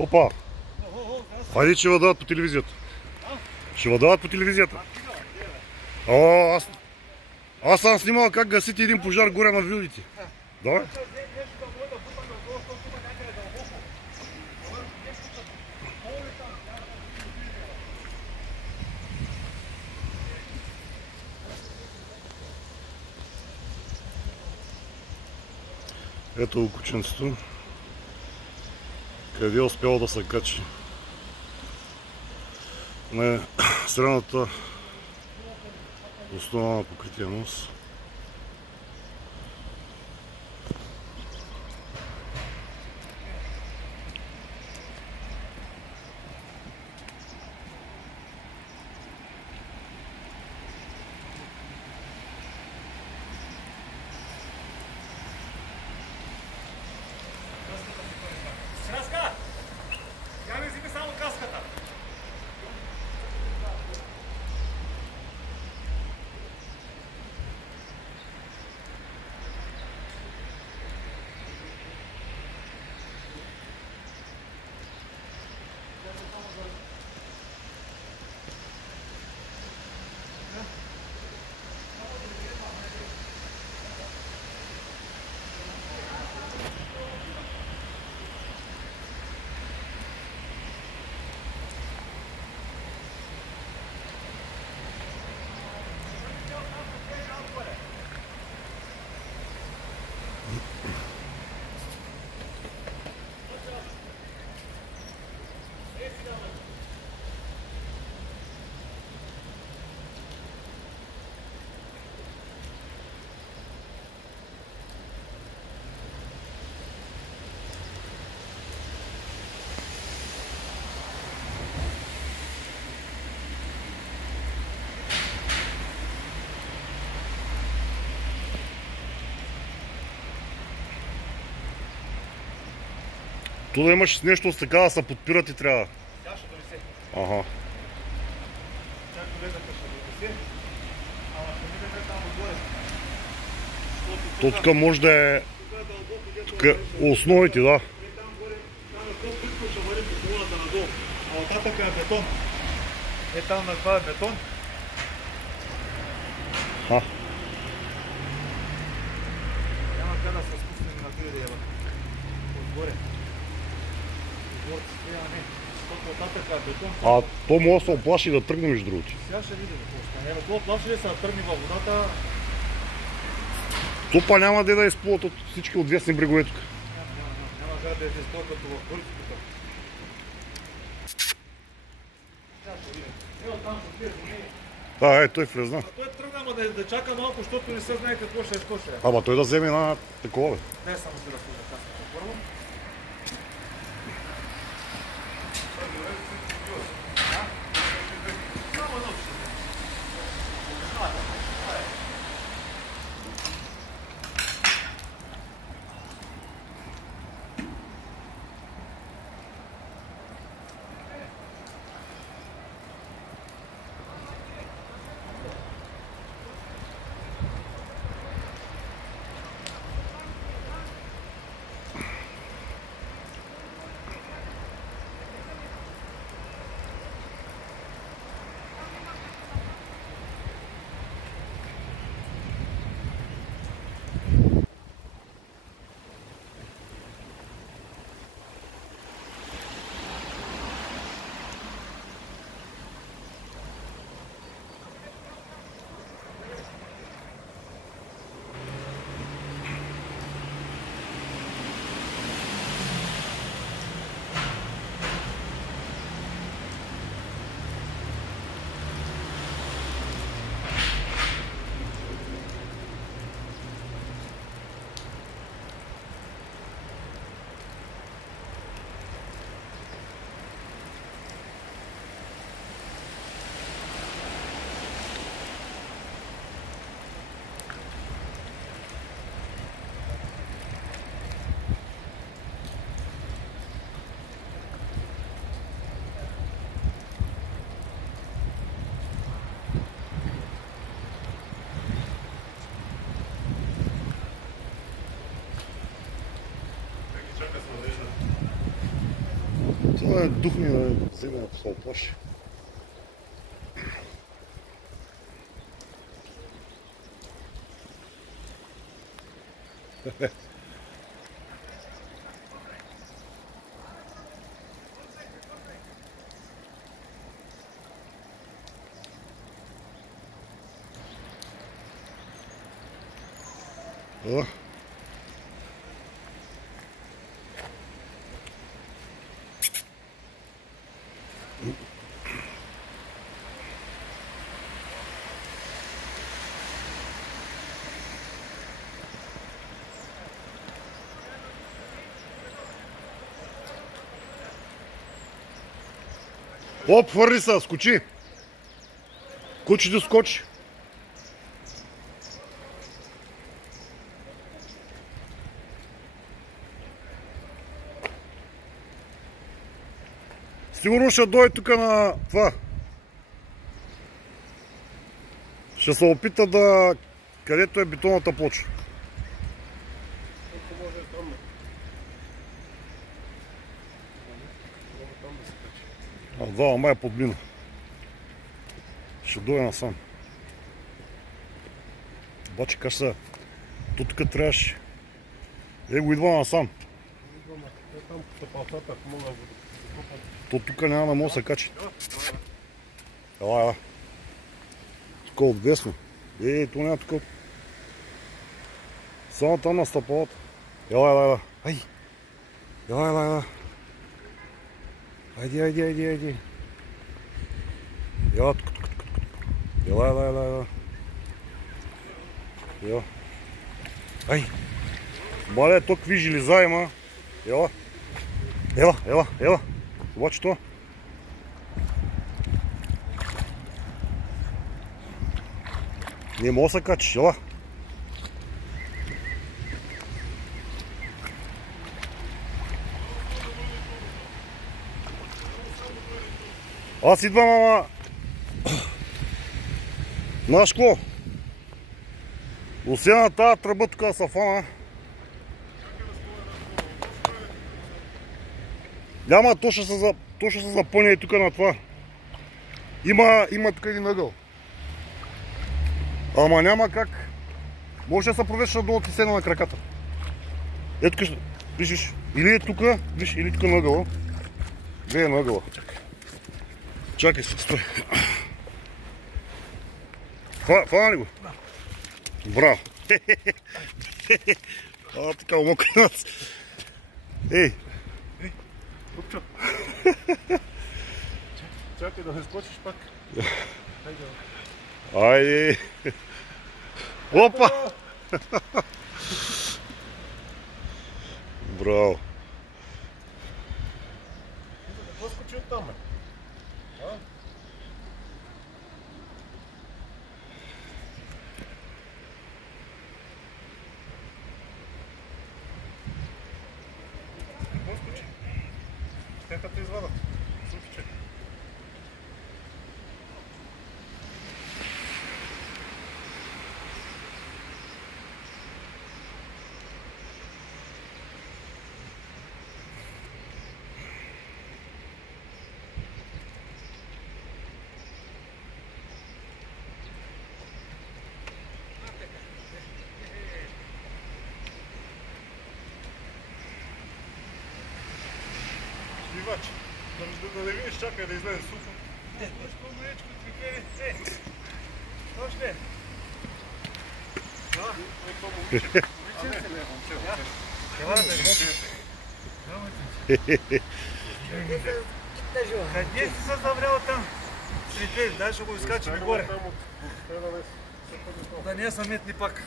Опа! Хайде, ще въдават по телевизията. Ще въдават по телевизията. О, аз съм снимал как гасите един пожар горе на вилите. Да? Ето го кученцето. Къде е успяло да се качи на средната основа на покрития нос. Ту да имаш нещо с така да се подпират и трябва. Тя ще донесе. Ага. Тя колегата ще донесе, ама ще видим там отгоре. То тук може да е... Тук основите, да. Там горе, там е топ плитко, ще върви по колоната надолу. А оттатък е бетон. Е там на това е бетон. Няма как да се спуснем на други дева. Отгоре. А то може да се оплаши да тръгне между другото. Сега ще видим какво стане. Но това плаши ли се да тръгне във водата? То па няма да изплуват от всички отвесни брегове тук. Няма как да изплуват като в Турци тук. Сега ще видим. Ево там ще влезе. Той влезна. А той тръгна, ама да чака малко, защото не се знае какво ще изкоше. Ама той да вземе на такова. Не само си разслужа каската първо. Само едно ще вземе. да духне, да вземе, ако се оплаши. О. Оп, хвърли се, скочи! Кучето скочи! Сигурно ще дойде тук на това. Ще се опита да... където е бетонната почва. Да, ама е подмина. Ще дойде насам. Обаче как са? Тук трябваше. Го идва насам. То тук няма да може да се качи. Ела. Тук отвесно. То няма тук. Само там на стъпалата. Ела. Ай. Ела. Айди. Ела тук. Ела. Ела. Ай. Мале, то какви железа има. Ела. Обаче това. Не мога да се качиш, ела. Аз идвам, ама... Знаеш какво? Освен на тази тръба тук да се фана. Няма, то ще се запълня и тук на това. Има тук един ъгъл. Ама няма как. Може да се провежда надолу ти седна на краката. Ето тук, виж. Или е тук, виж, или тук на ъгъла. Гледай на ъгъла. Чакай се, стой. Фана ли го? Браво. Така умокринат. Ей. Купчо. Чакай да не скочиш пак. Айде. Опа! Браво. Какво скочи оттам, бе? Какво скочи? Те извадат. Супче. Ивач, да не видиш, чакай да излезе супа. Що млечко твикери? Що ще? Къде си се заврял там? Светлей, дай ще го изкачим горе. Да не е съметни пак.